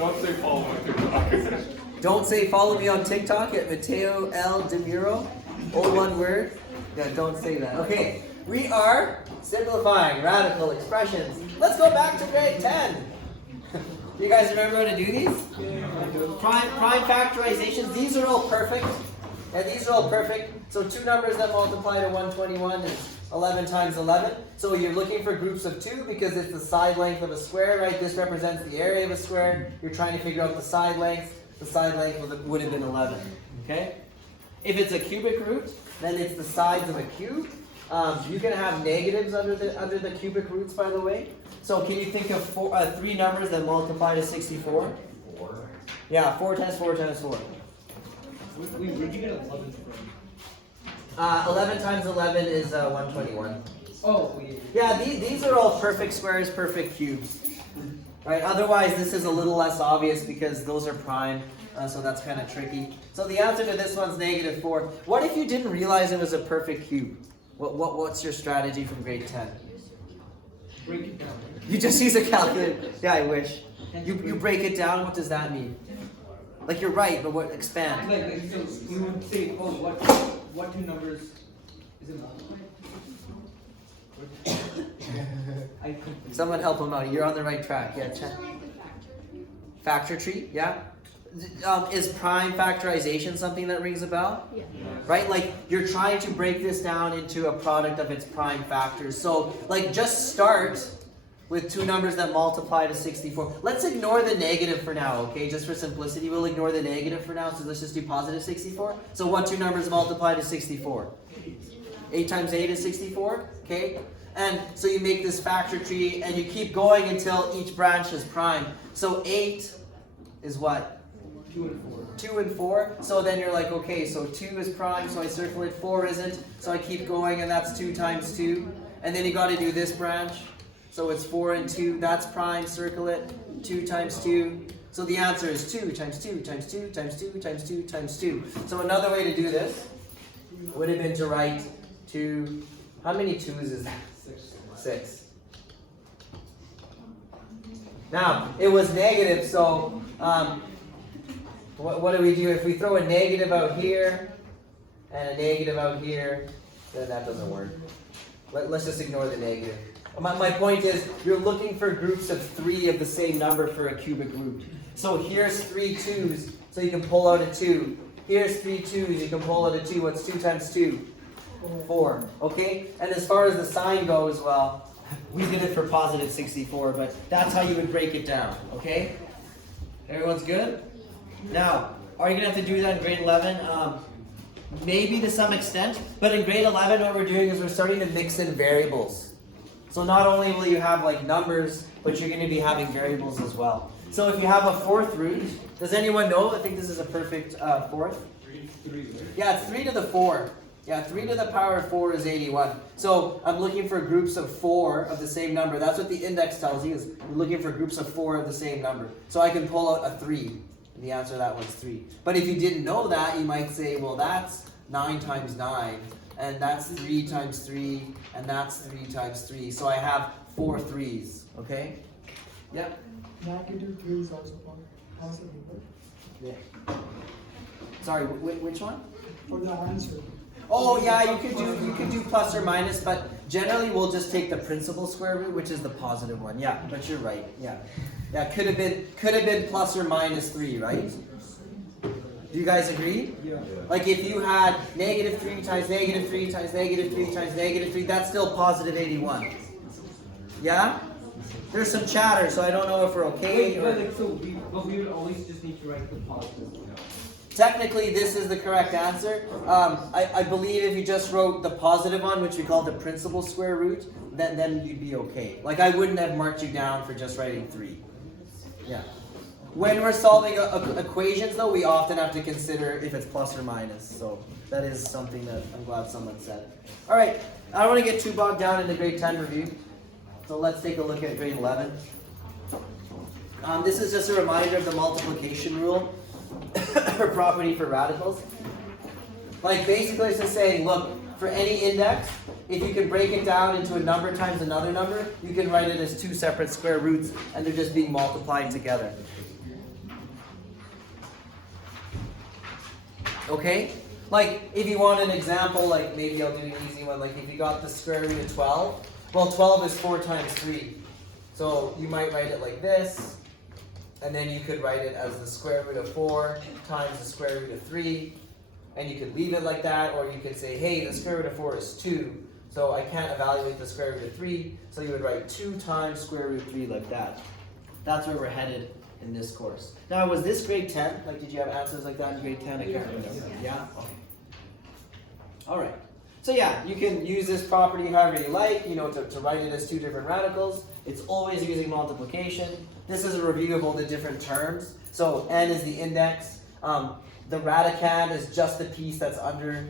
Don't say follow on TikTok. Don't say follow me on TikTok at Mateo L. DeMuro. All one word. Yeah, don't say that. Okay, we are simplifying radical expressions. Let's go back to grade 10. You guys remember how to do these? Prime factorizations. These are all perfect. And these are all perfect. So two numbers that multiply to 121 is 11 times 11. So you're looking for groups of 2 because it's the side length of a square, right? This represents the area of a square. You're trying to figure out the side length. The side length would have been 11. Okay? If it's a cubic root, then it's the sides of a cube. You can have negatives under the cubic roots, by the way. So can you think of 3 numbers that multiply to 64? 4. Yeah, 4 times 4 times 4. Wait, where'd you get 11 from? 11 times 11 is 121. Oh, yeah. These are all perfect squares, perfect cubes. Right? Otherwise, this is a little less obvious because those are prime, so that's kind of tricky. So the answer to this one's -4. What if you didn't realize it was a perfect cube? What's your strategy from grade 10? Break it down. You just use a calculator. Yeah, I wish. You break it down. What does that mean? Like you're right, but what expand? Like so you would say, oh, what two numbers is it multiplied? Someone help him out. You're on the right track. Yeah, check. Factor tree. Yeah. Is prime factorization something that rings a bell? Yeah. Right? Like you're trying to break this down into a product of its prime factors. So like just start with two numbers that multiply to 64. Let's ignore the negative for now, okay? Just for simplicity, we'll ignore the negative for now. So let's just do positive 64. So what two numbers multiply to 64? 8 times 8 is 64, okay? And so you make this factor tree and you keep going until each branch is prime. So 8 is what? 2 and 4. 2 and 4. So then you're like, okay, so 2 is prime, so I circle it. 4 isn't, so I keep going, and that's 2 times 2. And then you got to do this branch. So it's 4 and 2. That's prime. Circle it. 2 times 2. So the answer is 2 times 2 times 2 times 2 times 2 times 2. So another way to do this would have been to write 2. How many 2's is that? 6. Now, it was negative, so what do we do? If we throw a negative out here and a negative out here, then that doesn't work. Let's just ignore the negative. My point is, you're looking for groups of 3 of the same number for a cubic root. So here's 3 2's, so you can pull out a 2. Here's 3 2's, you can pull out a 2. What's 2 times 2? 4. Okay? And as far as the sign goes, well, we did it for positive 64, but that's how you would break it down. Okay? Everyone's good? Now, are you going to have to do that in grade 11? Maybe to some extent, but in grade 11 what we're doing is we're starting to mix in variables. So not only will you have like numbers, but you're going to be having variables as well. So if you have a 4th root, does anyone know? I think this is a perfect 4th. 3, right? Yeah, it's 3 to the 4. Yeah, 3 to the power of 4 is 81. So I'm looking for groups of 4 of the same number. That's what the index tells you, is we're looking for groups of 4 of the same number. So I can pull out a 3. And the answer to that one's 3. But if you didn't know that, you might say, well, that's 9 times 9. And that's 3 times 3, and that's 3 times 3. So I have 4 3's, okay? Yeah? -3 is also possible. Yeah. Sorry, which one? For the answer. Oh yeah, you could do plus or minus, but generally we'll just take the principal square root, which is the positive one. Yeah, but you're right. Yeah. Yeah, could have been plus or minus 3, right? Do you guys agree? Yeah. Like if you had -3 times -3 times -3 times -3, that's still positive 81. Yeah? There's some chatter, so I don't know if we're okay. Wait, but like, but we would always just need to write the positive. Technically, this is the correct answer. I believe if you just wrote the positive one, which we call the principal square root, then you'd be okay. Like I wouldn't have marked you down for just writing 3. Yeah. When we're solving equations, though, we often have to consider if it's plus or minus. So that is something that I'm glad someone said. All right, I don't want to get too bogged down in the grade 10 review. So let's take a look at grade 11. This is just a reminder of the multiplication rule or property for radicals. Like basically it's just saying, look, for any index, if you can break it down into a number times another number, you can write it as 2 separate square roots, and they're just being multiplied together. Okay? Like, if you want an example, like maybe I'll do an easy one, like if you got the square root of 12, well 12 is 4 times 3. So you might write it like this, and then you could write it as the square root of 4 times the square root of 3, and you could leave it like that, or you could say, hey, the square root of 4 is 2, so I can't evaluate the square root of 3, so you would write 2 times square root of 3 like that. That's where we're headed in this course. Now, was this grade 10? Like, did you have answers like that in grade 10? I can't remember. Yeah? Okay. All right. So yeah, you can use this property however you like, you know, to write it as two different radicals. It's always using multiplication. This is a review of all the different terms. So n is the index. The radicand is just the piece that's under.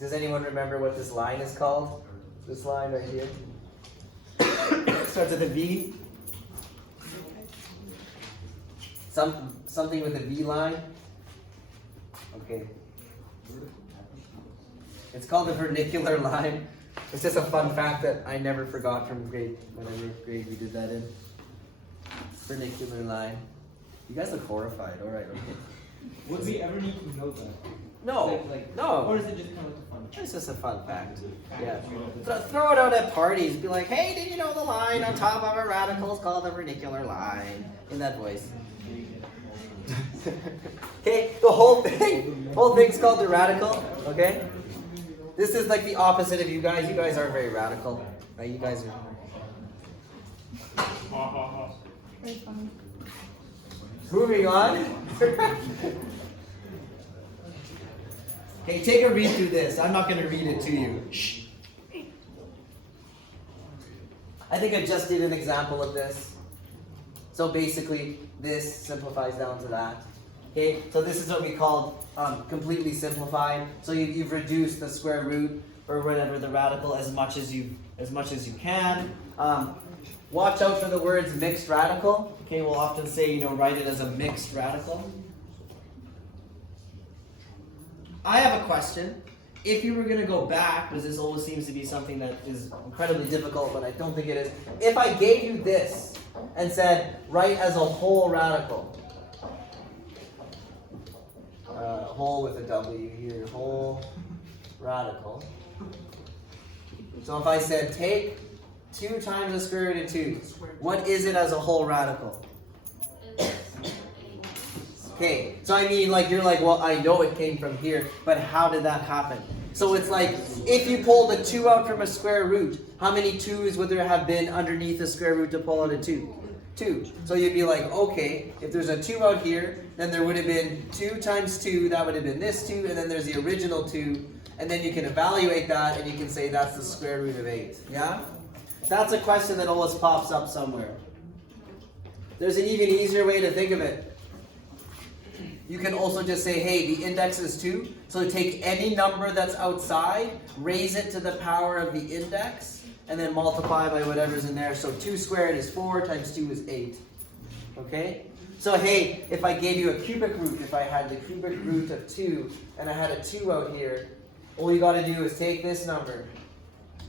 Does anyone remember what this line is called? This line right here. Starts with a V. Something with a V line. Okay. It's called the vernacular line. It's just a fun fact that I never forgot from whatever grade we did that in. Vernacular line. You guys look horrified. All right. Okay. Would we ever need to know that? No. No. Or is it just kind of fun? It's just a fun fact. Yeah. Throw it out at parties. Be like, hey, did you know the line on top of a radical is called the vernacular line? In that voice. Okay, the whole thing's called the radical. Okay? This is like the opposite of you guys. You guys aren't very radical. Right? You guys are. Very funny. Moving on. Okay, take a read through this. I'm not going to read it to you. Shh. I think I just did an example of this. So basically, this simplifies down to that. Okay, so this is what we call completely simplified. So you've reduced the square root or whatever the radical as much as you can. Watch out for the words mixed radical. Okay, we'll often say, write it as a mixed radical. I have a question. If you were going to go back, because this always seems to be something that is incredibly difficult, but I don't think it is. If I gave you this and said, write as a whole radical. Whole with a W here, whole radical. So if I said, take 2 times the square root of 2, what is it as a whole radical? Okay, so I mean, like, you're like, well, I know it came from here, but how did that happen? So it's like, if you pulled a 2 out from a square root, how many 2's would there have been underneath the square root to pull out a 2? 2. So you'd be like, okay, if there's a 2 out here, then there would have been 2 times 2, that would have been this 2, and then there's the original 2, and then you can evaluate that, and you can say that's the square root of 8. Yeah? That's a question that always pops up somewhere. There's an even easier way to think of it. You can also just say, hey, the index is 2, so take any number that's outside, raise it to the power of the index, and then multiply by whatever's in there. So 2 squared is 4 times 2 is 8. Okay? So hey, if I gave you a cubic root, if I had the cubic root of 2, and I had a 2 out here, all you got to do is take this number,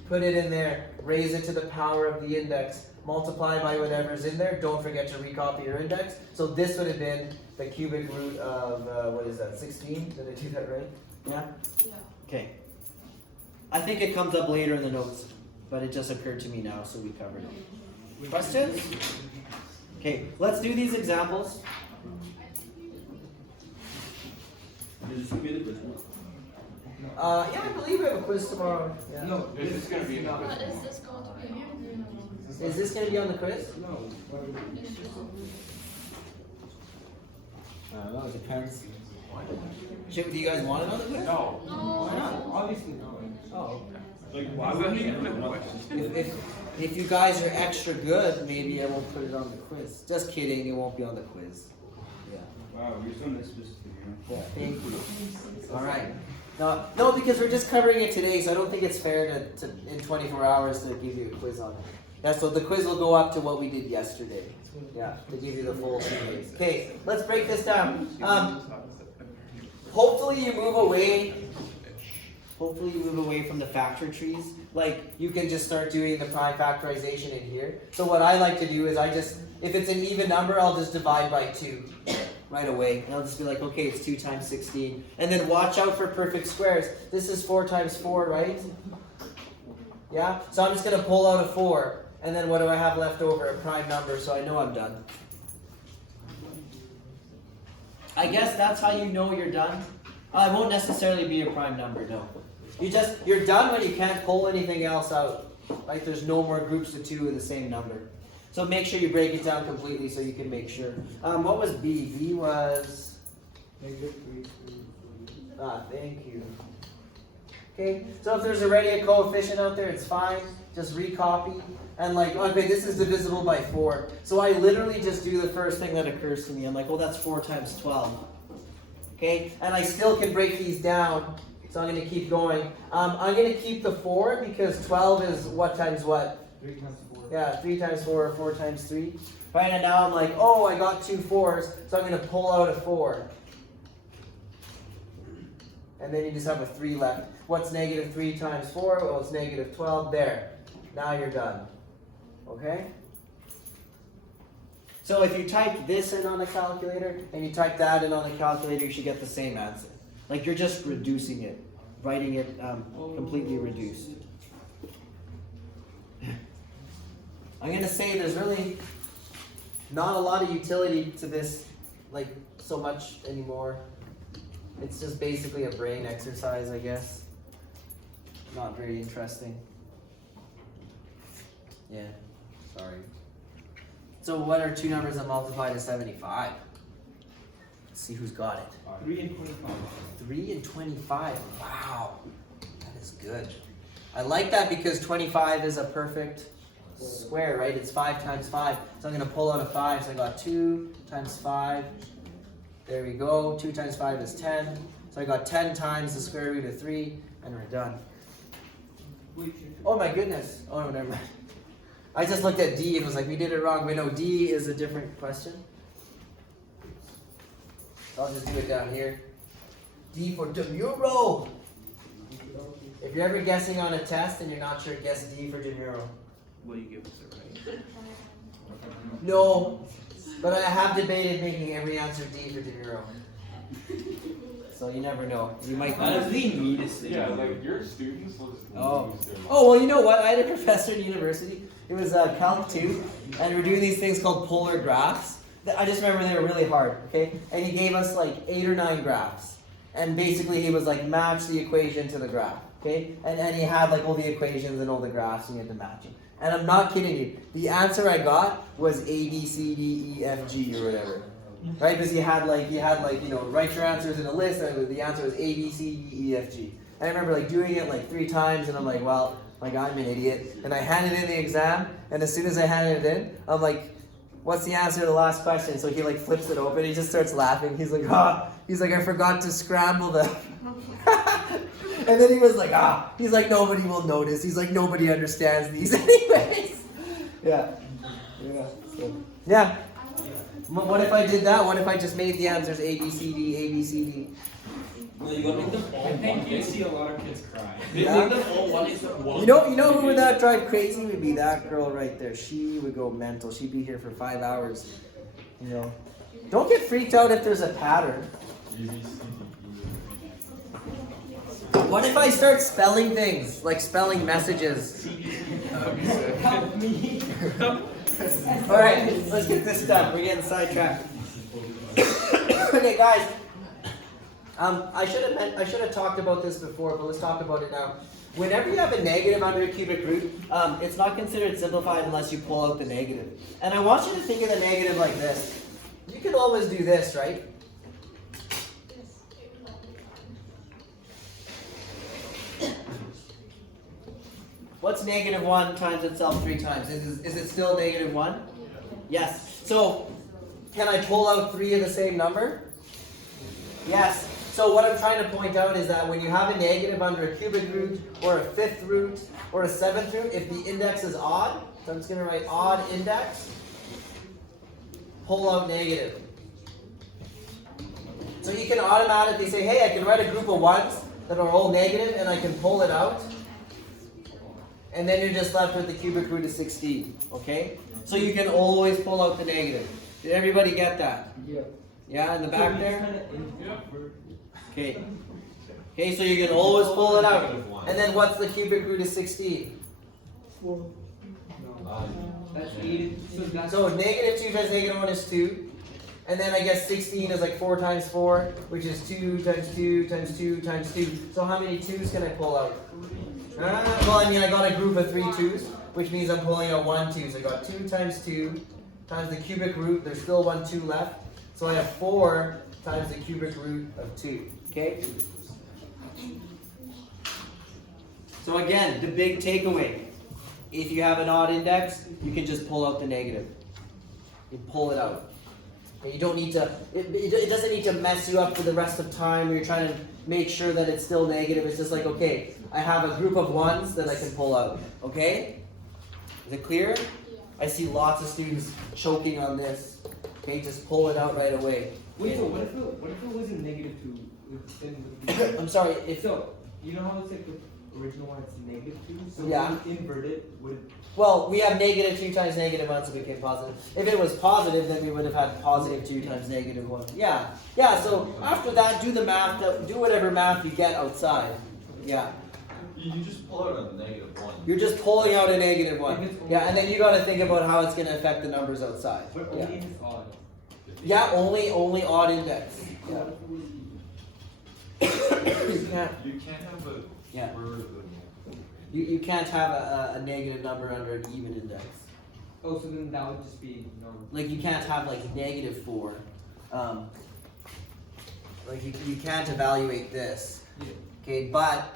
put it in there, raise it to the power of the index, multiply by whatever's in there. Don't forget to recopy your index. So this would have been the cubic root of, what is that, 16? Did I do that right? Yeah? Yeah. Okay. I think it comes up later in the notes, but it just occurred to me now, so we covered it. Questions? Okay, let's do these examples. Yeah, I believe we have a quiz tomorrow. Yeah. No, This is going to be But another. is this going to be here? Is this going to be on the quiz? no. I don't know, it depends. Do you guys want it on the quiz? No. Why not? Obviously no. Oh. Like, why would he have questions? If you guys are extra good, maybe I won't put it on the quiz. Just kidding, it won't be on the quiz. Yeah. Wow, you're so nice specific, Yeah, thank you. Alright. No, because we're just covering it today, so I don't think it's fair to in 24 hours to give you a quiz on it. Yeah, so the quiz will go up to what we did yesterday. Yeah, to give you the full 2 days. Okay, let's break this down. Hopefully you move away from the factor trees. Like, you can just start doing the prime factorization in here. So what I like to do is if it's an even number, I'll just divide by 2. right away. And I'll just be like, okay, it's 2 times 16. And then watch out for perfect squares. This is 4 times 4, right? Yeah? So I'm just going to pull out a 4. And then what do I have left over? A prime number, so I know I'm done. I guess that's how you know you're done. It won't necessarily be a prime number, no. You're done when you can't pull anything else out. Like there's no more groups of 2 of the same number. So make sure you break it down completely so you can make sure. What was B? B was... thank you. Okay, so if there's already a coefficient out there, it's fine. Just recopy. And like, okay, this is divisible by 4. So I literally just do the first thing that occurs to me. I'm like, well, that's 4 times 12. Okay, and I still can break these down. So I'm going to keep going. I'm going to keep the 4 because 12 is what times what? 3 times 4. Yeah, 3 times 4 or 4 times 3. Right, and now I'm like, oh, I got 2 4s, so I'm going to pull out a 4. And then you just have a 3 left. What's negative 3 times 4? Well, it's negative 12. There. Now you're done. Okay? So if you type this in on a calculator and you type that in on a calculator, you should get the same answer. Like you're just reducing it, writing it completely reduced. I'm going to say there's really not a lot of utility to this, like so much anymore. It's just basically a brain exercise, I guess. Not very interesting. Yeah, sorry. So what are 2 numbers that multiply to 75? Let's see who's got it. 3 and 25. 3 and 25. Wow, that is good. I like that because 25 is a perfect square, right? It's 5 times 5. So I'm going to pull out a 5. So I got 2 times 5. There we go. 2 times 5 is 10. So I got 10 times the square root of 3, and we're done. Oh my goodness. Oh no, never mind. I just looked at D and was like, we did it wrong. We know D is a different question. So I'll just do it down here. D for demuro. If you're ever guessing on a test and you're not sure, guess D for demuro. Will you give us a right? No, but I have debated making every answer D for demuro. So you never know. You might. That is the meanest thing. Yeah, like your students will just Oh. lose their mind. Oh, well, you know what? I had a professor in university. It was Calc 2, and we were doing these things called polar graphs. I just remember they were really hard, okay? And he gave us like 8 or 9 graphs. And basically he was like, match the equation to the graph, okay? And he had like all the equations and all the graphs, and you had to match them. And I'm not kidding you. The answer I got was A, B, C, D, E, F, G, or whatever. Right? Because you had like, you know, write your answers in a list, and the answer was A, B, C, D, E, F, G. And I remember like doing it like 3 times, and I'm like, well, like I'm an idiot. And I handed in the exam, and as soon as I handed it in, I'm like, what's the answer to the last question? So he like flips it open, he just starts laughing. He's like, he's like, I forgot to scramble them. And then he was like, he's like, nobody will notice. He's like, nobody understands these anyways. Yeah. So, yeah. What if I did that? What if I just made the answers A, B, C, D, A, B, C, D? Well, you gotta make them all I think one. you see a lot of kids cry. They make them all one except one. You know who would that drive crazy? Would be that girl right there. She would go mental. She'd be here for 5 hours. You know. Don't get freaked out if there's a pattern. What if I start spelling things, like spelling messages? Help me. Alright, let's get this done. We're getting sidetracked. Okay, guys. I should have talked about this before, but let's talk about it now. Whenever you have a negative under a cubic root, it's not considered simplified unless you pull out the negative. And I want you to think of the negative like this. You can always do this, right? What's negative 1 times itself 3 times? Is it still negative 1? Yes. So, can I pull out 3 of the same number? Yes. So what I'm trying to point out is that when you have a negative under a cubic root, or a 5th root, or a 7th root, if the index is odd, so I'm just going to write odd index, pull out negative. So you can automatically say, hey, I can write a group of 1s that are all negative, and I can pull it out. And then you're just left with the cubic root of 16, okay? So you can always pull out the negative. Did everybody get that? Yeah. Yeah, in the So back we there? just kinda invert. Okay. Okay, so you can always pull it out. And then what's the cubic root of 16? No. That's 8. So that's So negative 2 times negative 1 is 2. And then I guess 16 is like 4 times 4, which is 2 times 2 times 2 times 2. So how many 2's can I pull out? Well, I mean, I got a group of 3 2's, which means I'm pulling out 1 2. So I got 2 times 2 times the cubic root. There's still 1 2 left. So I have 4 times the cubic root of 2. Okay? So again, the big takeaway. If you have an odd index, you can just pull out the negative. You pull it out. And you don't need to, it doesn't need to mess you up for the rest of time. You're trying to make sure that it's still negative. It's just like, okay, I have a group of 1's that I can pull out. Okay? Is it clear? I see lots of students choking on this. Okay, just pull it out right away. Wait, so what if it was a negative 2? Then I'm sorry, if so you know how it's like the original one, it's negative 2. So yeah. when you invert it, would it? well, we have negative 2 times negative 1, so it became positive. If it was positive, then we would have had positive 2 times negative 1. Yeah, yeah. So after that, do the math. Do whatever math you get outside. Yeah. You just pull out a negative 1. You're just pulling out a negative 1. If it's Yeah, and then you got to think about how it's going to affect the numbers outside. But Yeah. only if it's odd. Yeah, only odd index. Yeah. you can't. You can't have a Yeah. square root of You can't have a negative number under an even index. Oh, so then that would just be normal. Like you can't have like negative 4. Like you can't evaluate this. Yeah. Okay, but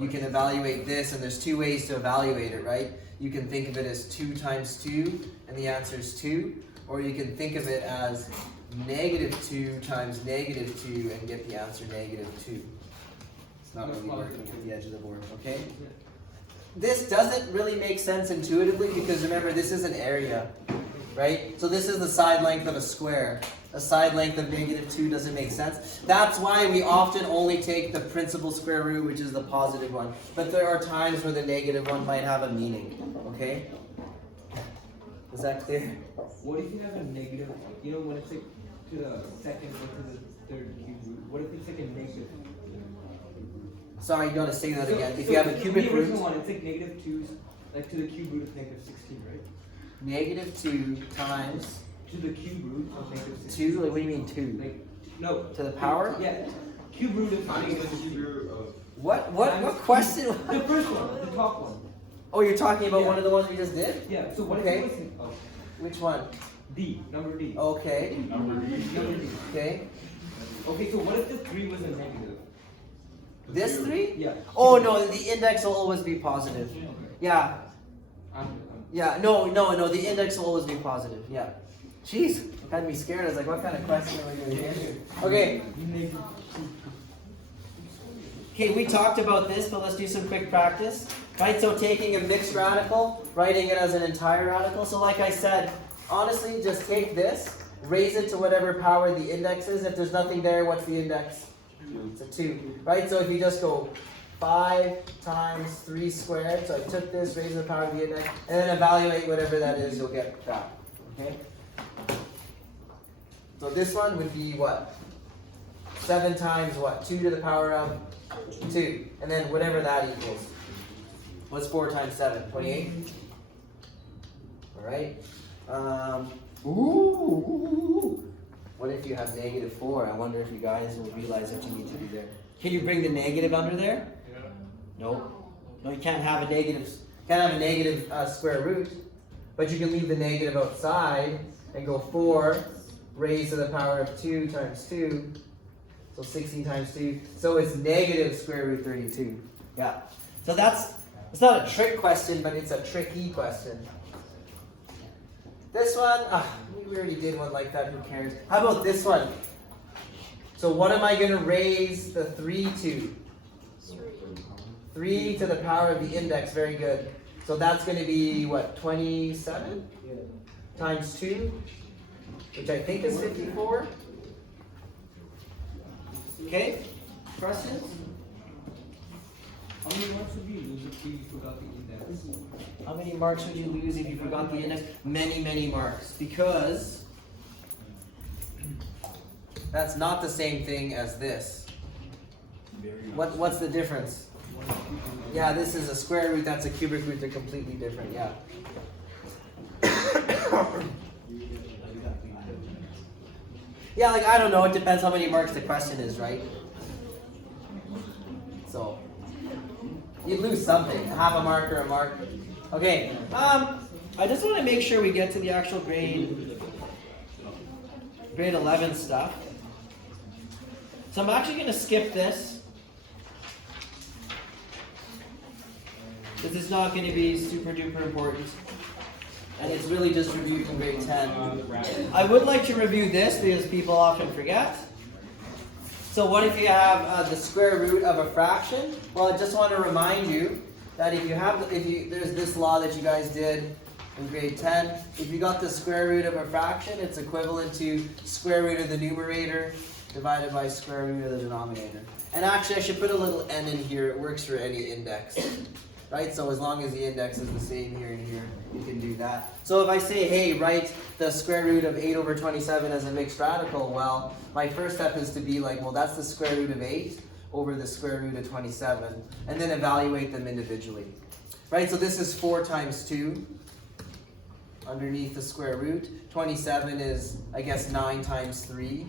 you can evaluate this, and there's 2 ways to evaluate it, right? You can think of it as 2 times 2, and the answer is 2. Or you can think of it as negative 2 times negative 2 and get the answer negative 2. It's not really working at the edge of the board, okay? This doesn't really make sense intuitively because remember, this is an area, right? So this is the side length of a square. A side length of negative 2 doesn't make sense. That's why we often only take the principal square root, which is the positive one. But there are times where the negative one might have a meaning, okay? Is that clear? What if you have a negative? You know when it's like to the second or to the third cube root. What if it's like a negative? Sorry, you gotta say that again. If So you have a cubic the original root, one, it's like negative 2's, like to the cube root of negative 16, right? negative 2 times To the cube root of negative 16. 2, like what do you mean 2? Like no. To the power? Yeah. Cube root of times negative the 16. cube root of What question? The first one, the top one. Oh, you're talking about Yeah. one of the ones we just did? Yeah. So what Okay. if it was Which one? D, number D. Okay, number D. Number D. okay. Okay, so what if the 3 was a negative? This 3? Yeah. Oh no, the index will always be positive. Yeah, I'm yeah, no, the index will always be positive, yeah. Jeez, had me scared. I was like, what kind of question are we going to answer? Okay, negative 2. okay, we talked about this, but let's do some quick practice. Right, so taking a mixed radical, writing it as an entire radical. So like I said, honestly, just take this, raise it to whatever power the index is. If there's nothing there, what's the index? It's a 2. Right, so if you just go 5 times 3 squared, so I took this, raised the power of the index, and then evaluate whatever that is, you'll get that. Okay? So this one would be what? 7 times what? 2 to the power of 2. And then whatever that equals. What's 4 times 7? 28? Alright. Ooh. What if you have negative 4? I wonder if you guys will realize what you need to do there. Can you bring the negative under there? No. No, you can't have a negative. Can't have a negative square root. But you can leave the negative outside and go 4 raised to the power of 2 times 2. So 16 times 2. So it's negative square root 32. Yeah. So it's not a trick question, but it's a tricky question. This one, we already did one like that, who cares? How about this one? So what am I going to raise the 3 to? 3 to the power of the index, very good. So that's going to be, what, 27? Times 2, which I think is 54. Okay, questions? How many marks would you lose if you forgot the index? How many marks would you lose if you forgot the index? Many, many marks. Because That's not the same thing as this. What's the difference? Yeah, this is a square root, that's a cubic root, they're completely different, yeah. Yeah, like, I don't know, it depends how many marks the question is, right? So, you'd lose something, half a mark or a mark. Okay, I just want to make sure we get to the actual grade 11 stuff. So I'm actually going to skip this. This is not going to be super duper important. And it's really just review from grade 10. I would like to review this because people often forget. So what if you have the square root of a fraction? Well, I just want to remind you that there's this law that you guys did in grade 10. If you got the square root of a fraction, it's equivalent to square root of the numerator divided by square root of the denominator. And actually, I should put a little n in here. It works for any index. Right? So as long as the index is the same here and here, you can do that. So if I say, hey, write the square root of 8 over 27 as a mixed radical, well, my first step is to be like, well, that's the square root of 8 over the square root of 27, and then evaluate them individually. Right? So this is 4 times 2 underneath the square root. 27 is, I guess, 9 times 3.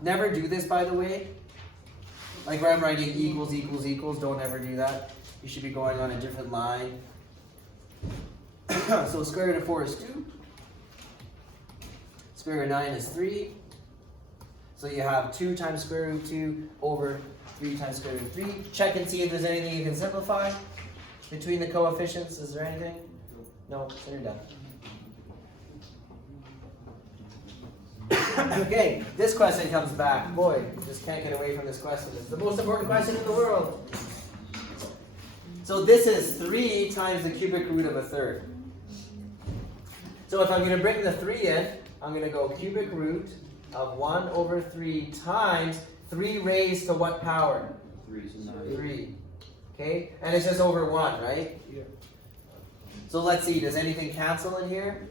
Never do this, by the way. Like where I'm writing equals, equals, equals, don't ever do that. You should be going on a different line. So square root of 4 is 2. Square root of 9 is 3. So you have 2 times square root of 2 over 3 times square root of 3. Check and see if there's anything you can simplify between the coefficients. Is there anything? No, so you're done. Okay, this question comes back. Boy, just can't get away from this question. It's the most important question in the world. So this is 3 times the cubic root of a third. So if I'm going to bring the 3 in, I'm going to go cubic root of 1 over 3 times 3 raised to what power? 3. Okay, and it's just over 1, right? Yeah. So let's see, does anything cancel in here?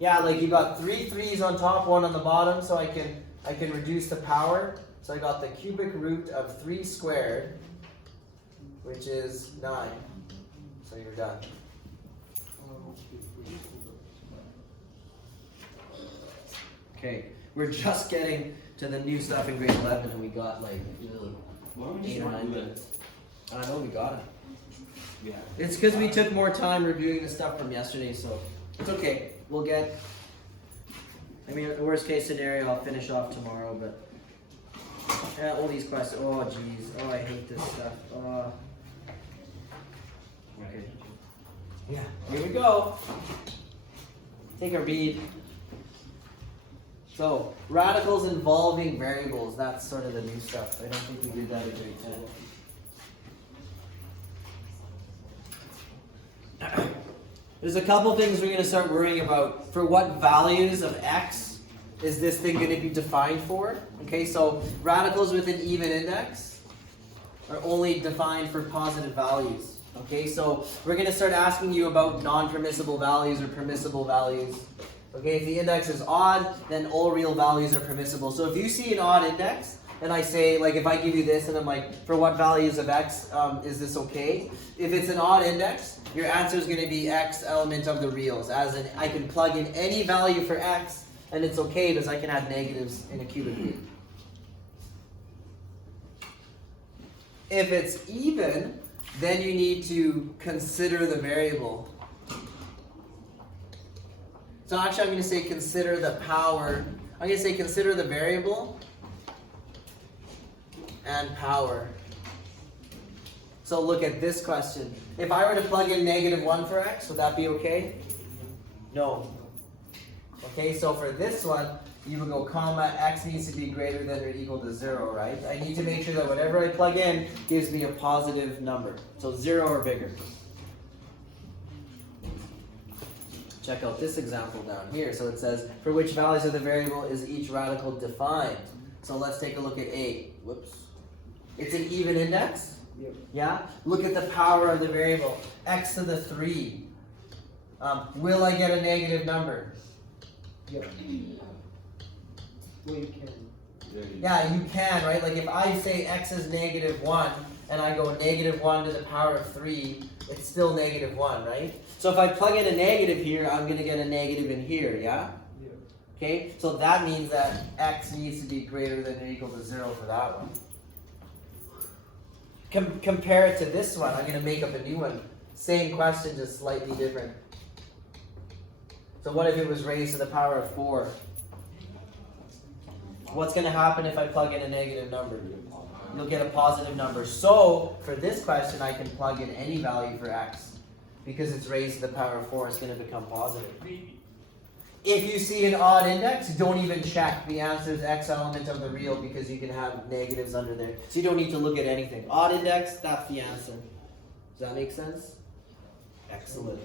Yeah, like you got 3 3's on top, 1 on the bottom, so I can reduce the power. So I got the cubic root of 3 squared, which is 9. So you're done. Okay, we're just getting to the new stuff in grade 11 and we got like 8 or 9 minutes. I know we got it. Yeah. It's because we took more time reviewing the stuff from yesterday, so it's okay. We'll get, I mean, the worst case scenario, I'll finish off tomorrow, but yeah, all these questions, oh geez, oh I hate this stuff. Okay. Yeah, here we go. Take a read. So, radicals involving variables, that's sort of the new stuff. I don't think we did that in grade 10. There's a couple things we're going to start worrying about. For what values of x is this thing going to be defined for? Okay, so radicals with an even index are only defined for positive values. Okay, so we're going to start asking you about non-permissible values or permissible values. Okay, if the index is odd, then all real values are permissible. So if you see an odd index, and I say, like if I give you this and I'm like, for what values of x is this okay? If it's an odd index, your answer is going to be x element of the reals. As in, I can plug in any value for x, and it's okay because I can add negatives in a cubic root. If it's even, then you need to consider the variable. So actually I'm going to say consider the power. I'm going to say consider the variable and power. So look at this question. If I were to plug in -1 for x, would that be okay? No. Okay, so for this one, you would go comma, x needs to be greater than or equal to 0, right? I need to make sure that whatever I plug in gives me a positive number. So 0 or bigger. Check out this example down here. So it says, for which values of the variable is each radical defined? So let's take a look at A. Whoops. It's an even index? Yep. Yeah? Look at the power of the variable. X to the 3. Will I get a negative number? Yep. Well, you can. Yeah, you can, right? Like if I say x is -1 and I go -1 to the power of 3, it's still -1, right? So if I plug in a negative here, I'm going to get a negative in here, yeah? Yeah. Okay, so that means that x needs to be greater than or equal to 0 for that one. Compare it to this one. I'm going to make up a new one. Same question, just slightly different. So what if it was raised to the power of 4? What's going to happen if I plug in a negative number? You'll get a positive number. So for this question, I can plug in any value for x. Because it's raised to the power of 4, it's going to become positive. If you see an odd index, don't even check. The answer is x element of the real because you can have negatives under there. So you don't need to look at anything. Odd index, that's the answer. Does that make sense? Excellent.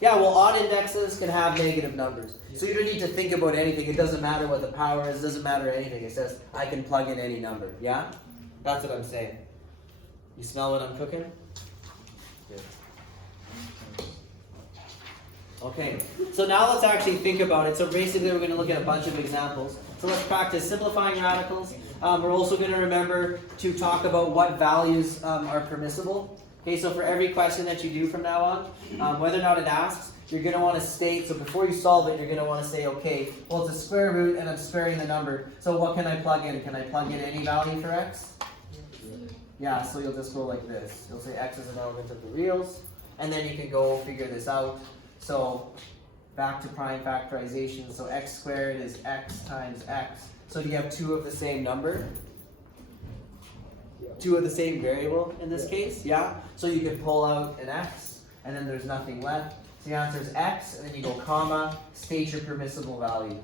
Yeah, well, odd indexes can have negative numbers. So you don't need to think about anything. It doesn't matter what the power is. It doesn't matter anything. It says, I can plug in any number. Yeah? That's what I'm saying. You smell what I'm cooking? Good. Okay, so now let's actually think about it. So basically we're going to look at a bunch of examples. So let's practice simplifying radicals. We're also going to remember to talk about what values are permissible. Okay, so for every question that you do from now on, whether or not it asks, you're going to want to state, so before you solve it, you're going to want to say, okay, well it's a square root and I'm squaring the number, so what can I plug in? Can I plug in any value for x? Yeah, so you'll just go like this. You'll say x is an element of the reals, and then you can go figure this out. So back to prime factorization, so x squared is x times x. So do you have two of the same number? Two of the same variable in this case, yeah? So you can pull out an x, and then there's nothing left. So the answer is x, and then you go comma, state your permissible values.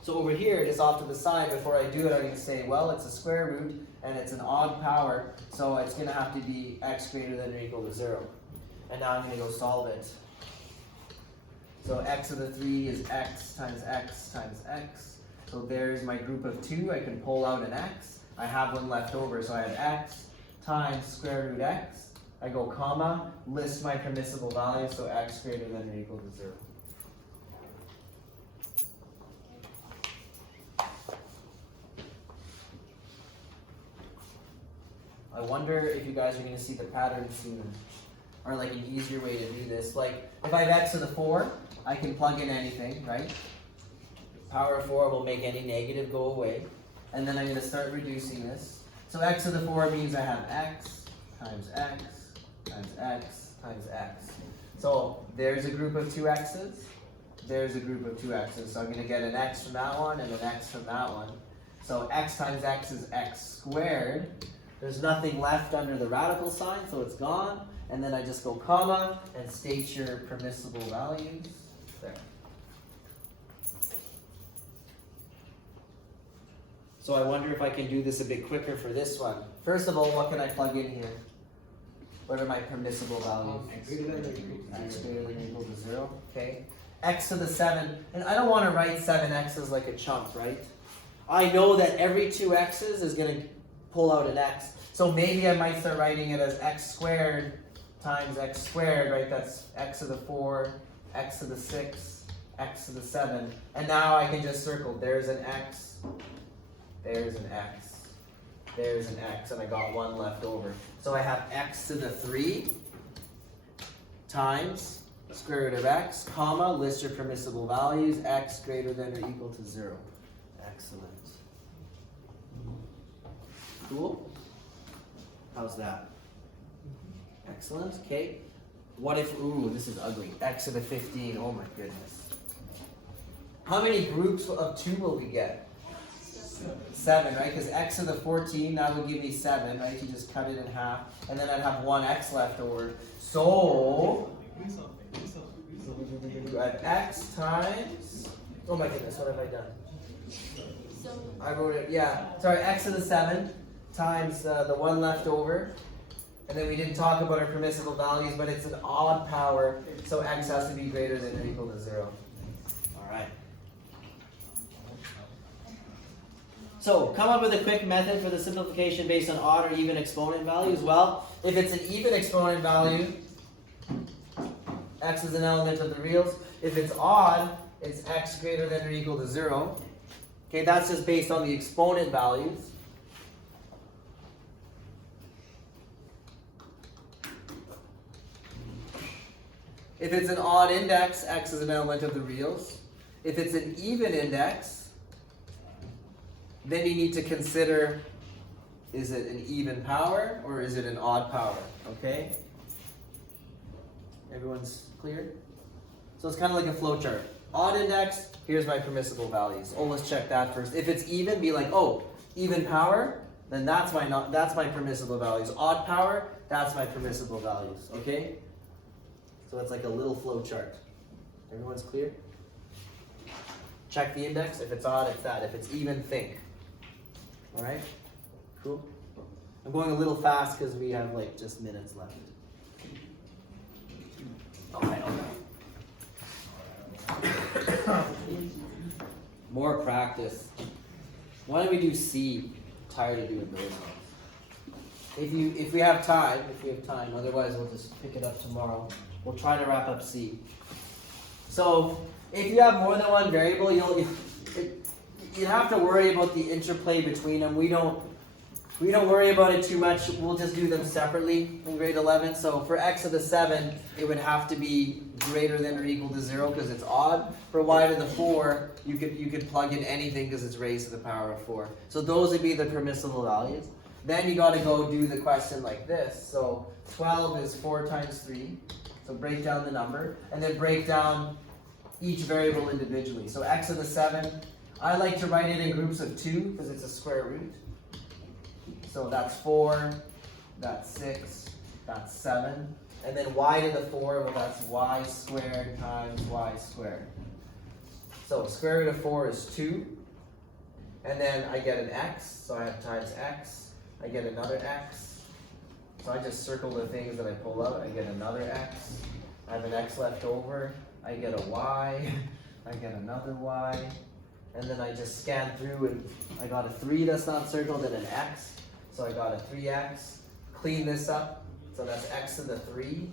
So over here, just off to the side, before I do it, I'm going to say, well, it's a square root, and it's an odd power, so it's going to have to be x greater than or equal to 0. And now I'm going to go solve it. So x to the 3 is x times x times x. So there's my group of 2. I can pull out an x. I have one left over, so I have x times square root x. I go comma, list my permissible values, so x greater than or equal to 0. I wonder if you guys are going to see the pattern soon, or like an easier way to do this. Like if I have x to the 4, I can plug in anything, right? Power of 4 will make any negative go away. And then I'm going to start reducing this. So x to the 4 means I have x times x times x times x. So there's a group of 2 x's. There's a group of 2 x's. So I'm going to get an x from that one and an x from that one. So x times x is x squared. There's nothing left under the radical sign, so it's gone. And then I just go comma and state your permissible values. There. So I wonder if I can do this a bit quicker for this one. First of all, what can I plug in here? What are my permissible values? X greater than or equal to X 0. greater than or equal to 0. Okay. X to the 7. And I don't want to write 7 x's like a chump, right? I know that every 2 x's is going to pull out an x. So maybe I might start writing it as x squared times x squared, right? That's x to the 4, x to the 6, x to the 7. And now I can just circle. There's an x. There's an x. There's an x. And I got one left over. So I have x to the 3 times square root of x, comma, list your permissible values, x greater than or equal to 0. Excellent. Cool? How's that? Excellent. Okay. What if, ooh, this is ugly. X to the 15. Oh my goodness. How many groups of 2 will we get? 7, right? Because x to the 14, that would give me 7, right? You just cut it in half. And then I'd have 1 x left over. So, I have x times, oh my goodness, what have I done? I wrote it, yeah. Sorry, x to the 7 times the 1 left over. And then we didn't talk about our permissible values, but it's an odd power, so x has to be greater than or equal to 0. All right. So, come up with a quick method for the simplification based on odd or even exponent values. Well, if it's an even exponent value, x is an element of the reals. If it's odd, it's x greater than or equal to 0. Okay, that's just based on the exponent values. If it's an odd index, x is an element of the reals. If it's an even index, then you need to consider, is it an even power or is it an odd power? Okay? Everyone's clear? So it's kind of like a flow chart. Odd index, here's my permissible values. Oh, let's check that first. If it's even, be like, oh, even power, then that's my permissible values. Odd power, that's my permissible values. Okay? So it's like a little flow chart. Everyone's clear? Check the index. If it's odd, it's that. If it's even, think. All right? Cool. I'm going a little fast because we have like just minutes left. Okay. More practice. Why don't we do C? I'm tired of doing those ones. If we have time, otherwise we'll just pick it up tomorrow. We'll try to wrap up C. So if you have more than one variable, you'd have to worry about the interplay between them. We don't worry about it too much. We'll just do them separately in grade 11. So for x to the 7, it would have to be greater than or equal to 0 because it's odd. For y to the 4, you could plug in anything because it's raised to the power of 4. So those would be the permissible values. Then you got to go do the question like this. So 12 is 4 times 3. So break down the number and then break down each variable individually. So x to the 7, I like to write it in groups of 2 because it's a square root. So that's 4, that's 6, that's 7. And then y to the 4, well that's y squared times y squared. So square root of 4 is 2. And then I get an x, so I have times x. I get another x. So I just circle the things that I pull out. I get another x. I have an x left over. I get a y. I get another y. And then I just scan through and I got a 3 that's not circled and an x. So I got a 3x. Clean this up. So that's x to the 3.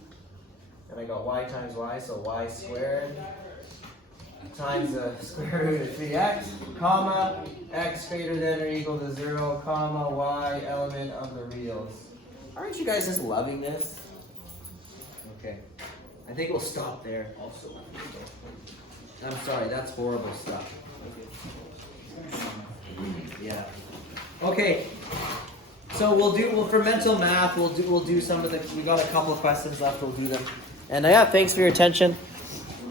And I got y times y, so y squared times the square root of 3x, comma, x greater than or equal to 0, comma, y element of the reals. Aren't you guys just loving this? Okay. I think we'll stop there. Also, I'm sorry, that's horrible stuff. Yeah. Okay. So for mental math, we'll do some of the, we got a couple of questions left, we'll do them. And yeah, thanks for your attention.